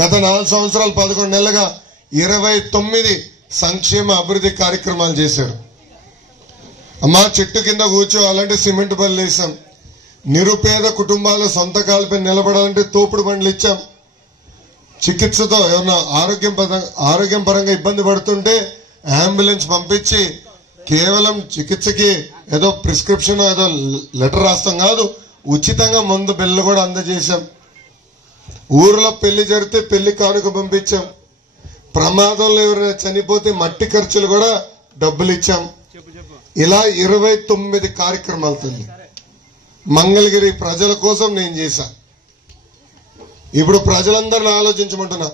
గత 4 సంవత్సరాలు 11 నెలలుగా 29 సంక్షేమ అభివృద్ధి కార్యక్రమాలు చేశారు. అమ్మా చెట్టు కింద కూర్చోవాలంటే సిమెంట్ బళ్ళు వేసాం. నిరుపేద కుటుంబాల సొంత కాళ్ళపై నిలబడాలంటే తోపుడు బండ్లు ఇచ్చాం. చికిత్సతో ఏమన్నా ఆరోగ్యం పరంగా ఇబ్బంది పడుతుంటే అంబులెన్స్ పంపించి కేవలం చికిత్సకి ఏదో ప్రిస్క్రిప్షన్ ఏదో లెటర్ రాస్తాం కాదు, ఉచితంగా మందు బిల్లు కూడా అందజేశాం. ఊర్లో పెళ్లి జరిగితే పెళ్లి కానుక పంపించాం. ప్రమాదంలో ఎవరైనా చనిపోతే మట్టి ఖర్చులు కూడా డబ్బులు ఇచ్చాం. ఇలా 29 కార్యక్రమాలతో మంగళగిరి ప్రజల కోసం నేను చేశా. ఇప్పుడు ప్రజలందరిని ఆలోచించమంటున్నా.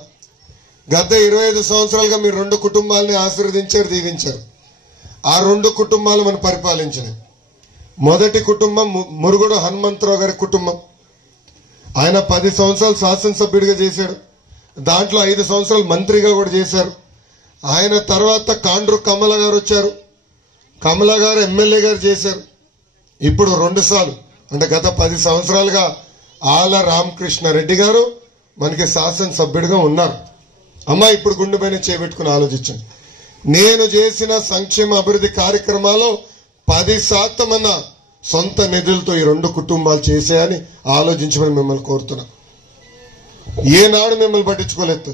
గత 25 సంవత్సరాలుగా మీరు 2 కుటుంబాలని ఆశీర్వదించారు, దీవించారు. ఆ 2 కుటుంబాలు మనం పరిపాలించినాయి. మొదటి కుటుంబం మురుగుడు హనుమంతరావు గారి కుటుంబం. ఆయన 10 సంవత్సరాలు శాసనసభ్యుడిగా చేశాడు. దాంట్లో 5 సంవత్సరాలు మంత్రిగా కూడా చేశారు. ఆయన తర్వాత కాండ్రు కమల గారు వచ్చారు. కమల గారు ఎమ్మెల్యే గారు చేశారు. ఇప్పుడు 2 సార్లు అంటే గత 10 సంవత్సరాలుగా ఆల రామకృష్ణారెడ్డి గారు మనకి శాసనసభ్యుడిగా ఉన్నారు. అమ్మా ఇప్పుడు గుండె పైన చేపెట్టుకుని ఆలోచించండి. నేను చేసిన సంక్షేమ అభివృద్ధి కార్యక్రమాలు 10% అన్న సొంత నిధులతో ఈ 2 కుటుంబాలు చేశాయని ఆలోచించమని మిమ్మల్ని కోరుతున్నా. ఏనాడు మిమ్మల్ని పట్టించుకోలేదు.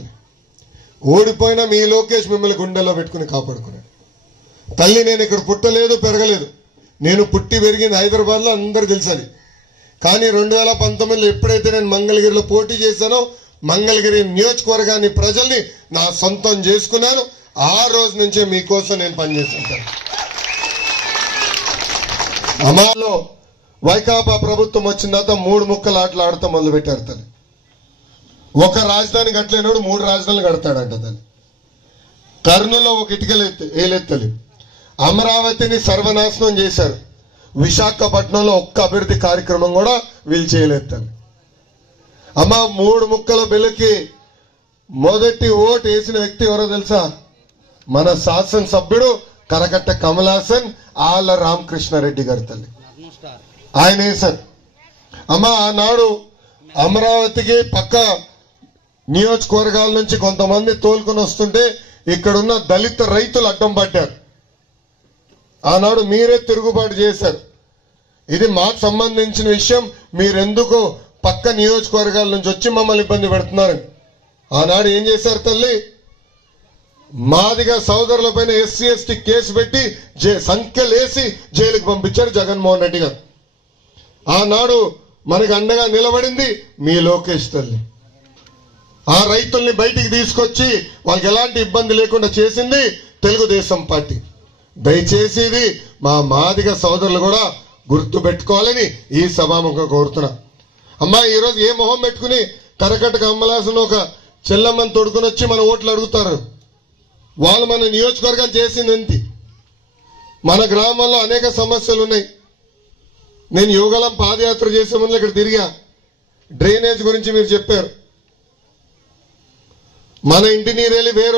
ఓడిపోయినా మీ లోకేష్ మిమ్మల్ని గుండెల్లో పెట్టుకుని కాపాడుకున్నాడు. తల్లి నేను ఇక్కడ పుట్టలేదు, పెరగలేదు. నేను పుట్టి పెరిగింది హైదరాబాద్ లో, అందరు తెలుసది. కానీ 2019లో ఎప్పుడైతే నేను మంగళగిరిలో పోటీ చేశానో మంగళగిరి నియోజకవర్గాన్ని ప్రజల్ని నా సొంతం చేసుకున్నాను. ఆ రోజు నుంచే మీకోసం నేను పనిచేస్తుంటాను. అమలో వైకాపా ప్రభుత్వం వచ్చిన తర్వాత 3 ముక్కలు ఆటలు ఆడుతూ మొదలు పెట్టారు. తల్లి ఒక రాజధాని కట్టలేనోడు 3 రాజధానులు కడతాడంట. తల్లి కర్నూలులో ఒక ఏలెత్తలి అమరావతిని సర్వనాశనం చేశారు. విశాఖపట్నంలో ఒక్క అభివృద్ధి కార్యక్రమం కూడా వీళ్ళు చేయలేదు. అమ్మ 3 ముక్కల బిల్లుకి మొదటి ఓటు వేసిన వ్యక్తి ఎవరో తెలుసా? మన శాసనసభ్యుడు కరకట్ట కమలాసన్ ఆల రామకృష్ణారెడ్డి గారి తల్లి. ఆయన వేశారు. అమ్మ ఆనాడు అమరావతికి పక్క నియోజకవర్గాల నుంచి కొంతమంది తోలుకొని వస్తుంటే ఇక్కడున్న దళిత రైతులు అడ్డం పడ్డారు. ఆనాడు మీరే తిరుగుబాటు చేశారు. ఇది మాకు సంబంధించిన విషయం, మీరెందుకు పక్క నియోజకవర్గాల నుంచి వచ్చి మమ్మల్ని ఇబ్బంది పెడుతున్నారని ఆనాడు ఏం చేశారు తల్లి? మాదిగా సోదరుల పైన ఎస్సీ ఎస్టీ కేసు పెట్టి సంఖ్యలేసి జైలుకి పంపించారు జగన్మోహన్ రెడ్డి గారు. ఆనాడు మనకు అండగా నిలబడింది మీ లోకేష్ తల్లి. ఆ రైతుల్ని బయటికి తీసుకొచ్చి వాళ్ళకి ఎలాంటి ఇబ్బంది లేకుండా చేసింది తెలుగుదేశం పార్టీ. దయచేసి ఇది మా మాదిగ సోదరులు కూడా గుర్తు పెట్టుకోవాలని ఈ సభాముఖంగా కోరుతున్నా. అమ్మా ఈరోజు ఏ మొహం పెట్టుకుని కరకట్ట కమలాసన్ ఒక చెల్లమ్మని తోడుకుని వచ్చి మన ఓట్లు అడుగుతారు? వాళ్ళు మన నియోజకవర్గం చేసింది. మన గ్రామంలో అనేక సమస్యలు ఉన్నాయి. నేను యువగలం పాదయాత్ర చేసే ముందు ఇక్కడ తిరిగా. డ్రైనేజ్ గురించి మీరు చెప్పారు. మన ఇంటి నీరు వెళ్ళి వేరే